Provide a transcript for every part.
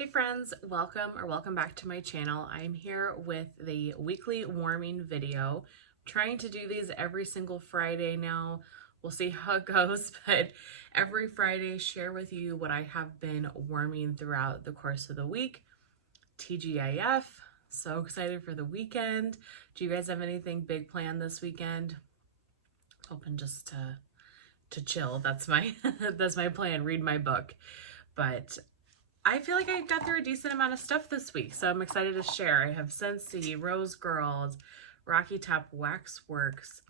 Hey friends, welcome back to my channel. I'm here with the weekly warming video. I'm trying to do these every single Friday now. We'll see how it goes, but every Friday share with you what I have been warming throughout the course of the week. TGIF, so excited for the weekend. Do you guys have anything big planned this weekend? Hoping just to chill. That's my that's my plan, read my book. But I feel like I got through a decent amount of stuff this week, so I'm excited to share. I have Scentsy, Rose Girls, Rocky Top Waxworks,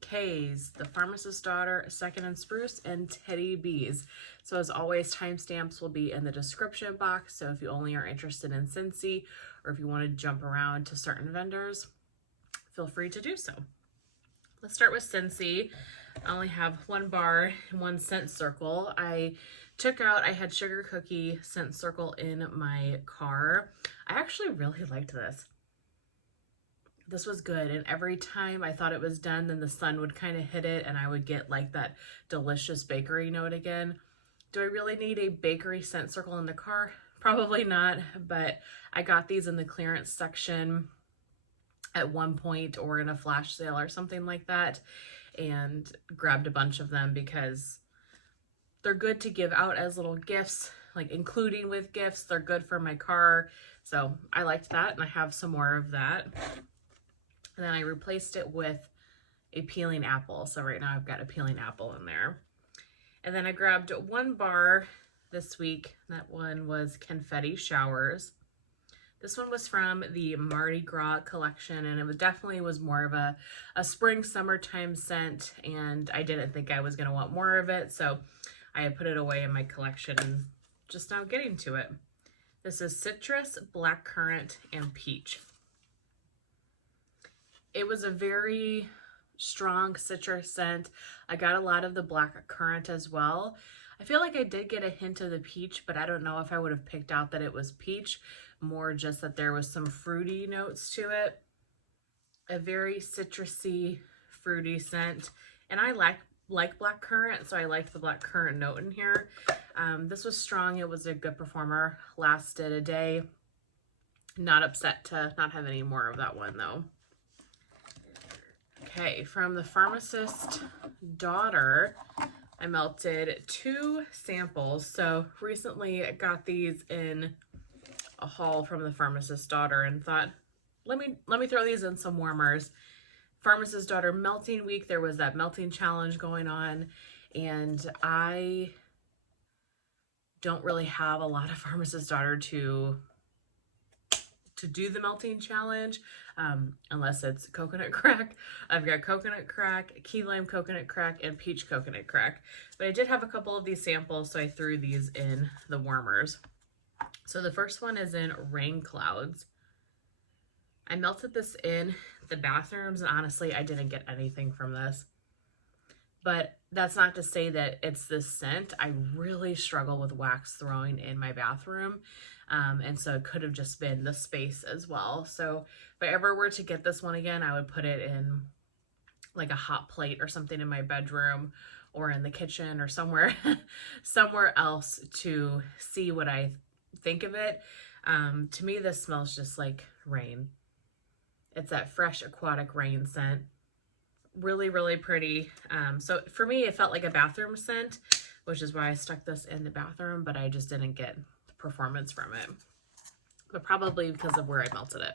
Kae's, The Pharmacist Daughter, Second and Spruce, and Teddy Bees. So as always, timestamps will be in the description box, so if you only are interested in Scentsy, or if you want to jump around to certain vendors, feel free to do so. Let's start with Scentsy. I only have one bar and one scent circle. I had sugar cookie scent circle in my car. I actually really liked this. This was good, and every time I thought it was done, then the sun would kind of hit it and I would get like that delicious bakery note again. Do I really need a bakery scent circle in the car? Probably not, but I got these in the clearance section at one point or in a flash sale or something like that, and grabbed a bunch of them because they're good to give out as little gifts, like including with gifts. They're good for my car. So I liked that, and I have some more of that. And then I replaced it with a peeling apple. So right now I've got a peeling apple in there. And then I grabbed one bar this week. That one was Confetti Showers. This one was from the Mardi Gras collection, and it definitely was more of a spring summertime scent, and I didn't think I was going to want more of it, so I had put it away in my collection and just now getting to it. This is citrus, blackcurrant, and peach. It was a very strong citrus scent. I got a lot of the blackcurrant as well. I feel like I did get a hint of the peach, but I don't know if I would have picked out that it was peach, more just that there was some fruity notes to it. A very citrusy, fruity scent. And I like blackcurrant, so I liked the blackcurrant note in here. This was strong. It was a good performer. Lasted a day. Not upset to not have any more of that one though. Okay, from the Pharmacist Daughter, I melted 2 samples. So recently I got these in a haul from the Pharmacist Daughter and thought, let me throw these in some warmers. Pharmacist Daughter melting week, there was that melting challenge going on, and I don't really have a lot of Pharmacist Daughter to do the melting challenge, unless it's coconut crack. I've got coconut crack, key lime coconut crack, and peach coconut crack. But I did have a couple of these samples, so I threw these in the warmers. So the first one is in Rain Clouds. I melted this in the bathrooms, and honestly, I didn't get anything from this. But that's not to say that it's this scent. I really struggle with wax throwing in my bathroom. And so it could have just been the space as well. So if I ever were to get this one again, I would put it in like a hot plate or something in my bedroom or in the kitchen or somewhere, somewhere else to see what I think of it. To me, this smells just like rain. It's that fresh aquatic rain scent. Really, really pretty. So for me, it felt like a bathroom scent, which is why I stuck this in the bathroom, but I just didn't get performance from it, but probably because of where I melted it.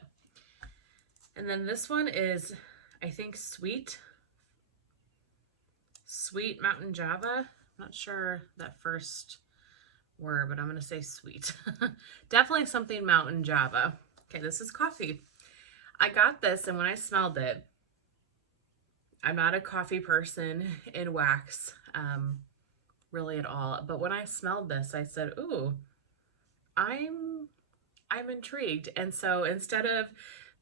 And then this one is, I think, Sweet Mountain Java. I'm not sure that first word, but I'm going to say sweet. Definitely something Mountain Java. Okay, this is coffee. I got this, and when I smelled it, I'm not a coffee person in wax, really at all. But when I smelled this, I said, ooh, I'm intrigued. And so instead of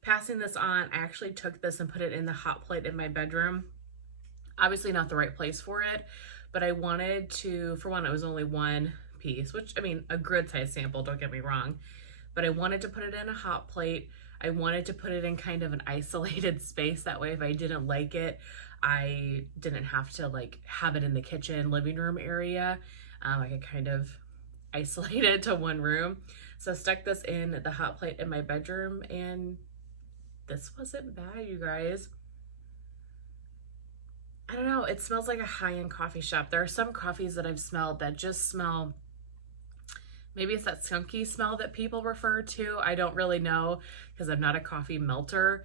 passing this on, I actually took this and put it in the hot plate in my bedroom. Obviously not the right place for it, but I wanted to, for one, it was only one piece, which, I mean, a good size sample, don't get me wrong, but I wanted to put it in a hot plate. I wanted to put it in kind of an isolated space. That way, if I didn't like it, I didn't have to like have it in the kitchen, living room area. I could kind of isolate it to one room. So I stuck this in the hot plate in my bedroom, and this wasn't bad, you guys. I don't know, it smells like a high-end coffee shop. There are some coffees that I've smelled that just smell, maybe it's that skunky smell that people refer to. I don't really know because I'm not a coffee melter.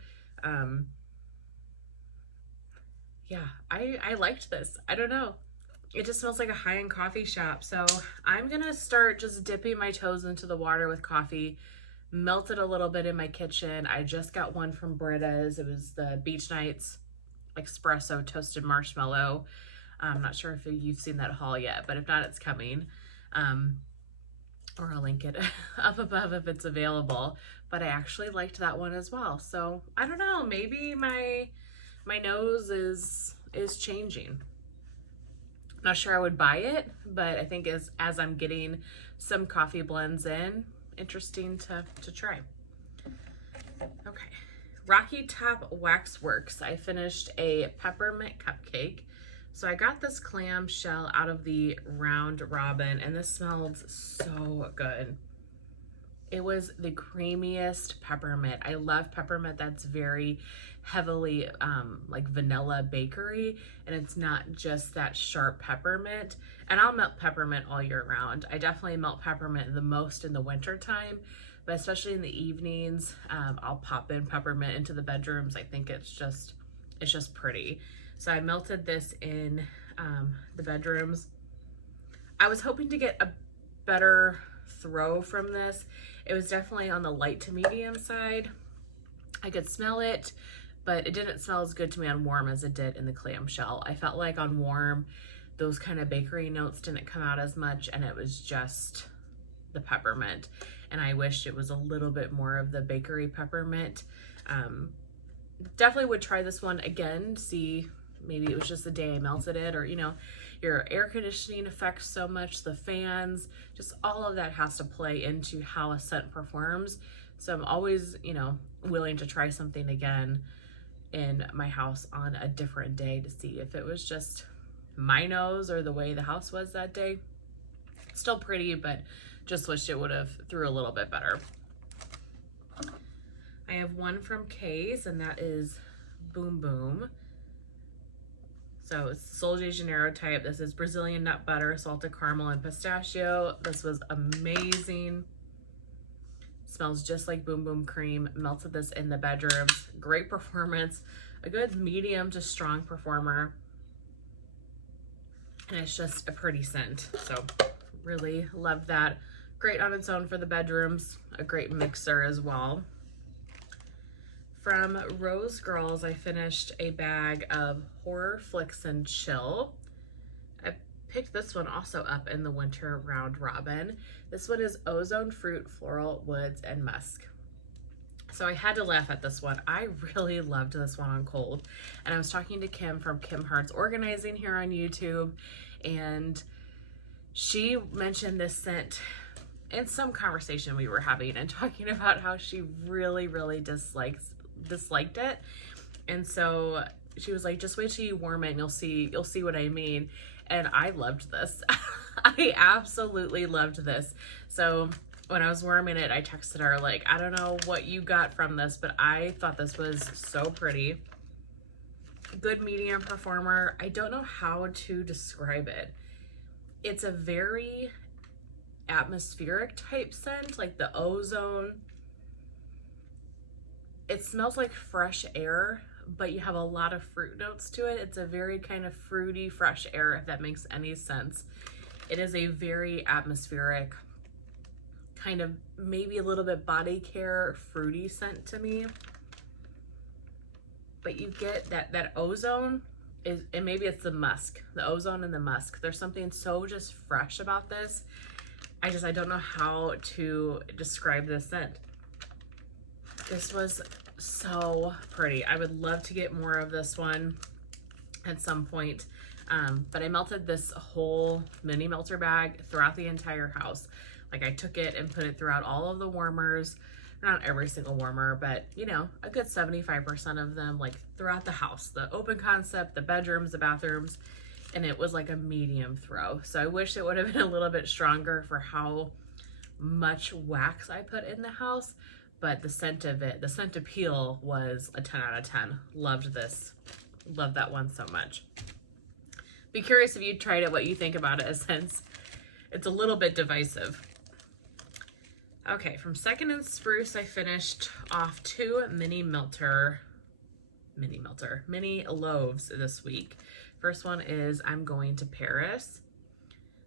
Yeah, I liked this. I don't know. It just smells like a high-end coffee shop. So I'm gonna start just dipping my toes into the water with coffee, melt it a little bit in my kitchen. I just got one from Britta's. It was the Beach Nights espresso toasted marshmallow. I'm not sure if you've seen that haul yet, but if not, it's coming. Or I'll link it up above if it's available. But I actually liked that one as well. So I don't know, maybe my nose is changing. Not sure I would buy it, but I think as I'm getting some coffee blends in, interesting to try. Okay. Rocky Top Waxworks. I finished a peppermint cupcake. So I got this clam shell out of the round robin, and this smelled so good. It was the creamiest peppermint. I love peppermint that's very heavily like vanilla bakery, and it's not just that sharp peppermint. And I'll melt peppermint all year round. I definitely melt peppermint the most in the winter time, but especially in the evenings, I'll pop in peppermint into the bedrooms. I think it's just pretty. So I melted this in the bedrooms. I was hoping to get a better throw from this. It was definitely on the light to medium side. I could smell it, but it didn't smell as good to me on warm as it did in the clamshell. I felt like on warm, those kind of bakery notes didn't come out as much, and it was just the peppermint. And I wished it was a little bit more of the bakery peppermint. Definitely would try this one again, see maybe it was just the day I melted it, or, you know, your air conditioning affects so much, the fans, just all of that has to play into how a scent performs. So I'm always, you know, willing to try something again in my house on a different day to see if it was just my nose or the way the house was that day. Still pretty, but just wished it would have threw a little bit better. I have one from Kae's, and that is Boom Boom. So it's Sol de Janeiro type. This is Brazilian nut butter, salted caramel, and pistachio. This was amazing. Smells just like Boom Boom cream. Melted this in the bedrooms. Great performance. A good medium to strong performer. And it's just a pretty scent. So really loved that. Great on its own for the bedrooms. A great mixer as well. From Rose Girls, I finished a bag of Horror Flicks and Chill. I picked this one also up in the winter round robin. This one is Ozone Fruit, Floral, Woods, and Musk. So I had to laugh at this one. I really loved this one on cold. And I was talking to Kim from Kim Hearts Organizing here on YouTube, and she mentioned this scent in some conversation we were having and talking about how she really, really disliked it. And so she was like, just wait till you warm it and you'll see what I mean. And I loved this. I absolutely loved this. So when I was warming it, I texted her like, I don't know what you got from this, but I thought this was so pretty. Good medium performer. I don't know how to describe it. It's a very atmospheric type scent, like the ozone. It smells like fresh air, but you have a lot of fruit notes to it. It's a very kind of fruity, fresh air, if that makes any sense. It is a very atmospheric, kind of maybe a little bit body care, fruity scent to me. But you get that ozone, and maybe it's the musk, the ozone and the musk. There's something so just fresh about this. I don't know how to describe this scent. This was so pretty. I would love to get more of this one at some point. But I melted this whole mini melter bag throughout the entire house. Like, I took it and put it throughout all of the warmers, not every single warmer, but you know, a good 75% of them, like throughout the house, the open concept, the bedrooms, the bathrooms, and it was like a medium throw. So I wish it would have been a little bit stronger for how much wax I put in the house, but the scent of it, the scent appeal was a 10 out of 10. Loved this. Love that one so much. Be curious if you tried it, what you think about it, since it's a little bit divisive. Okay, from Second and Spruce, I finished off 2 mini loaves this week. First one is I'm Going to Paris.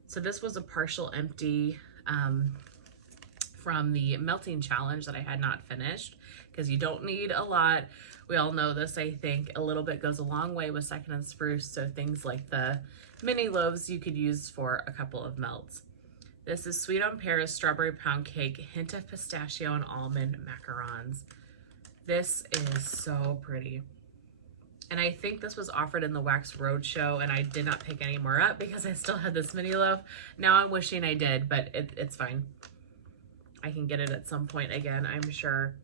So this was a partial empty from the melting challenge that I had not finished, because you don't need a lot. We all know this, I think. A little bit goes a long way with Second and Spruce, so things like the mini loaves you could use for a couple of melts. This is Sweet on Paris Strawberry Pound Cake, hint of pistachio and almond macarons. This is so pretty. And I think this was offered in the Wax Roadshow, and I did not pick any more up because I still had this mini loaf. Now I'm wishing I did, but it's fine. I can get it at some point again, I'm sure.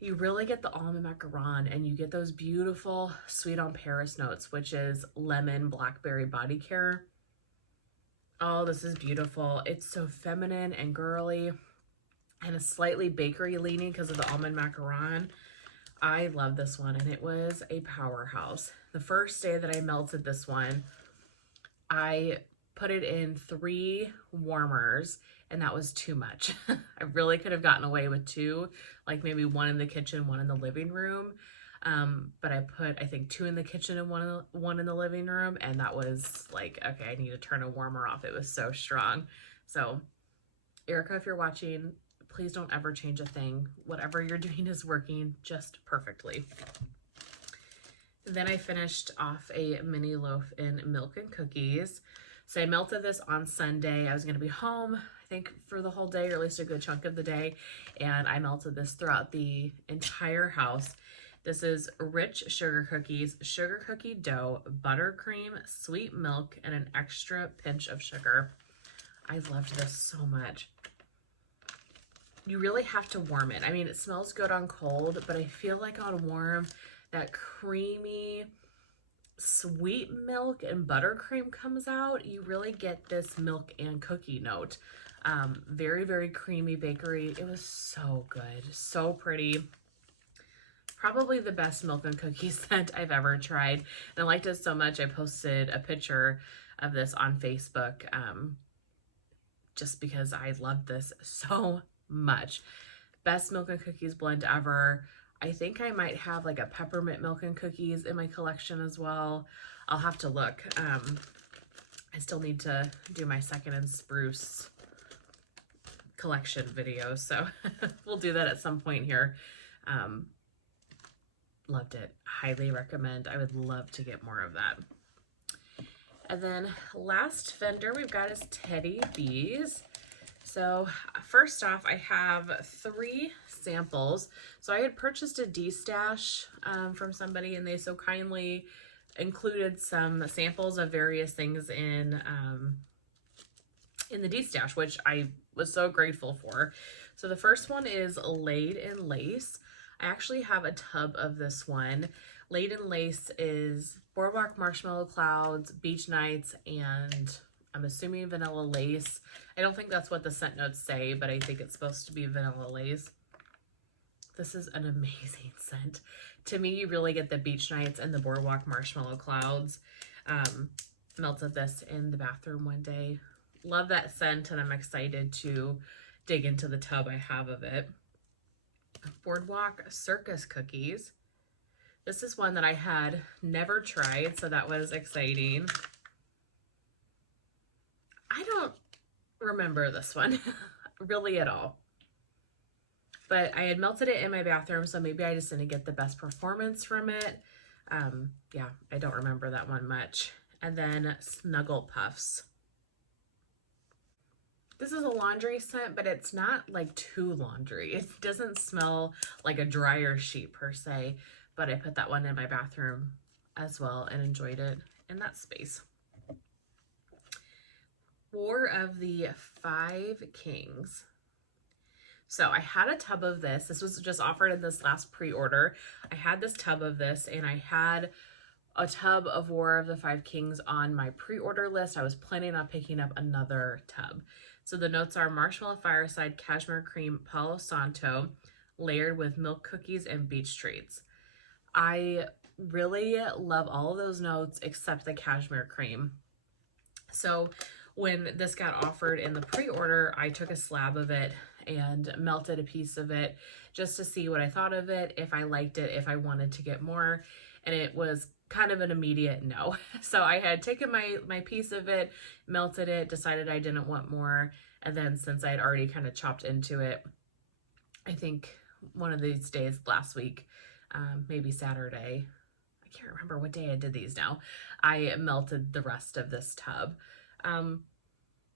You really get the almond macaron, and you get those beautiful Sweet on Paris notes, which is lemon, blackberry body care. Oh, this is beautiful. It's so feminine and girly and a slightly bakery leaning because of the almond macaron. I love this one, and it was a powerhouse. The first day that I melted this one, I put it in 3 warmers, and that was too much. I really could have gotten away with 2, like maybe 1 in the kitchen, 1 in the living room. But I put, I think, 2 in the kitchen and 1 in the living room, and that was like, okay, I need to turn a warmer off. It was so strong. So, Erica, if you're watching, please don't ever change a thing. Whatever you're doing is working just perfectly. Then I finished off a mini loaf in milk and cookies. So I melted this on Sunday. I was going to be home, I think, for the whole day, or at least a good chunk of the day. And I melted this throughout the entire house. This is rich sugar cookies, sugar cookie dough, buttercream, sweet milk, and an extra pinch of sugar. I loved this so much. You really have to warm it. I mean, it smells good on cold, but I feel like on warm, that creamy, sweet milk and buttercream comes out. You really get this milk and cookie note. Very, very creamy bakery. It was so good, so pretty. Probably the best milk and cookie scent I've ever tried. And I liked it so much, I posted a picture of this on Facebook, just because I loved this so much. Best milk and cookies blend ever. I think I might have like a peppermint milk and cookies in my collection as well. I'll have to look. I still need to do my Second and Spruce collection video, so we'll do that at some point here. Loved it. Highly recommend. I would love to get more of that. And then last vendor we've got is Teddy Bees. So first off, I have 3 samples. So I had purchased a D-stash from somebody, and they so kindly included some samples of various things in the D-stash, which I was so grateful for. So the first one is Laid in Lace. I actually have a tub of this one. Laid in Lace is Boardwalk Marshmallow Clouds, Beach Nights, and I'm assuming Vanilla Lace. I don't think that's what the scent notes say, but I think it's supposed to be Vanilla Lace. This is an amazing scent. To me, you really get the Beach Nights and the Boardwalk Marshmallow Clouds. Melted this in the bathroom one day. Love that scent, and I'm excited to dig into the tub I have of it. Boardwalk Circus Cookies. This is one that I had never tried, so that was exciting. I don't remember this one really at all, but I had melted it in my bathroom, so maybe I just didn't get the best performance from it. Yeah, I don't remember that one much. And then Snuggle Puffs. This is a laundry scent, but it's not like too laundry. It doesn't smell like a dryer sheet per se, but I put that one in my bathroom as well and enjoyed it in that space. War of the 5 Kings. So I had a tub of this. This was just offered in this last pre-order. I had this tub of this, and I had a tub of War of the 5 Kings on my pre-order list. I was planning on picking up another tub. So the notes are marshmallow fireside, cashmere cream, Palo Santo, layered with milk cookies and beach treats. I really love all of those notes except the cashmere cream. So when this got offered in the pre-order, I took a slab of it and melted a piece of it just to see what I thought of it, if I liked it, if I wanted to get more. And it was kind of an immediate no. So I had taken my piece of it, melted it, decided I didn't want more. And then since I had already kind of chopped into it, I think one of these days last week, maybe Saturday, I can't remember what day I did these now, I melted the rest of this tub.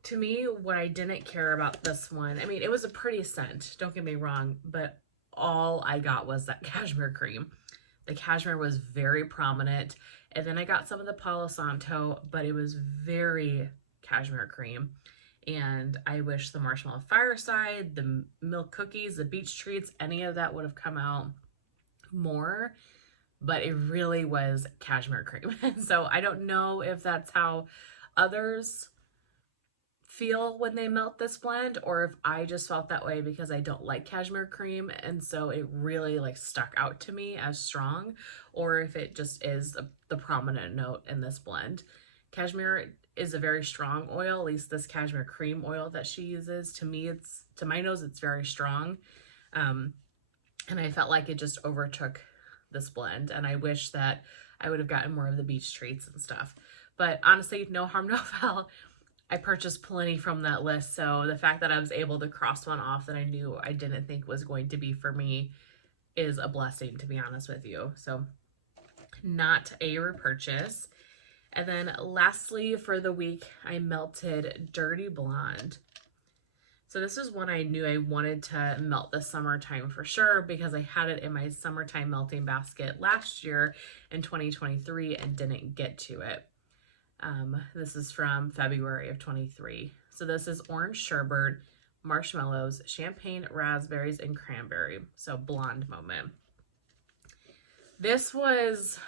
To me, what I didn't care about this one, I mean, it was a pretty scent, don't get me wrong, but all I got was that cashmere cream. The cashmere was very prominent, and then I got some of the Palo Santo, but it was very cashmere cream. And I wish the marshmallow fireside, the milk cookies, the beach treats, any of that would have come out more, but it really was cashmere cream. So I don't know if that's how others feel when they melt this blend, or if I just felt that way because I don't like cashmere cream and so it really like stuck out to me as strong, or if it just is the prominent note in this blend. Cashmere is a very strong oil, at least this cashmere cream oil that she uses. To me, to my nose, it's very strong. And I felt like it just overtook this blend, and I wish that I would have gotten more of the beach treats and stuff. But honestly, no harm, no foul. I purchased plenty from that list, so the fact that I was able to cross one off that I knew I didn't think was going to be for me is a blessing, to be honest with you. So not a repurchase. And then lastly for the week, I melted Dirty Blonde. So this is one I knew I wanted to melt this summertime for sure, because I had it in my summertime melting basket last year in 2023 and didn't get to it. This is from February of 23. So this is orange sherbet, marshmallows, champagne, raspberries, and cranberry. So blonde moment. This was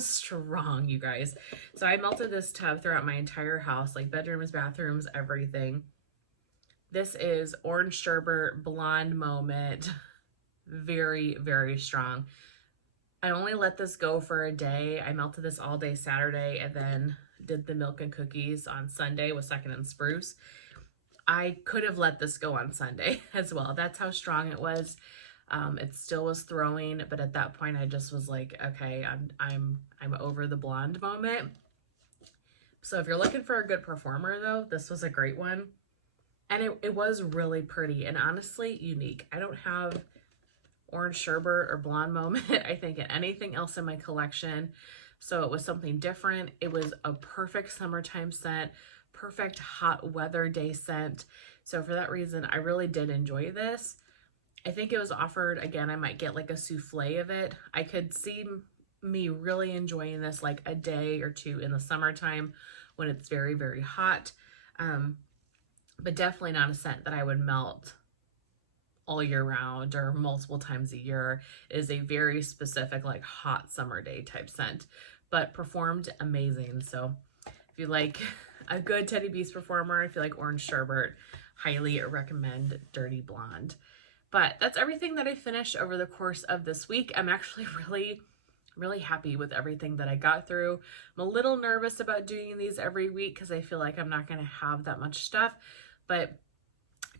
strong, you guys. So I melted this tub throughout my entire house, like bedrooms, bathrooms, everything. This is orange sherbet, blonde moment. Very, very strong. I only let this go for a day. I melted this all day Saturday and then did the milk and cookies on Sunday with Second and Spruce. I could have let this go on Sunday as well. That's how strong it was. It still was throwing, but at that point I just was like, okay, I'm over the blonde moment. So if you're looking for a good performer though, this was a great one. And it was really pretty and honestly unique. I don't have orange sherbet or blonde moment, I think, in anything else in my collection. So it was something different. It was a perfect summertime scent, perfect hot weather day scent. So for that reason, I really did enjoy this. I think it was offered, again, I might get like a souffle of it. I could see me really enjoying this like a day or two in the summertime when it's very, very hot. But definitely not a scent that I would melt all year round or multiple times a year. It is a very specific like hot summer day type scent, but performed amazing. So if you like a good Teddy Beast performer, if you like orange sherbet, highly recommend Dirty Blonde. But that's everything that I finished over the course of this week. I'm actually really happy with everything that I got through. I'm a little nervous about doing these every week because I feel like I'm not going to have that much stuff, but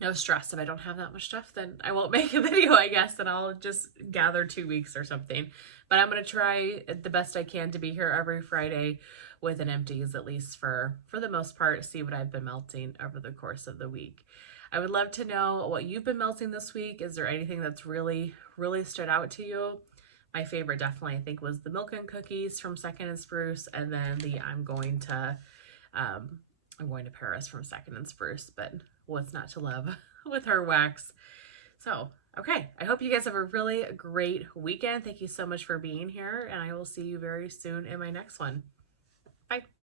no stress. If I don't have that much stuff, then I won't make a video, I guess, and I'll just gather 2 weeks or something. But I'm going to try the best I can to be here every Friday with an Empties, at least for the most part, see what I've been melting over the course of the week. I would love to know what you've been melting this week. Is there anything that's really stood out to you? My favorite definitely, I think, was the milk and cookies from Second and Spruce, and then the I'm going to Paris from Second and Spruce, but what's not to love with her wax. So, okay, I hope you guys have a really great weekend. Thank you so much for being here, and I will see you very soon in my next one. Bye.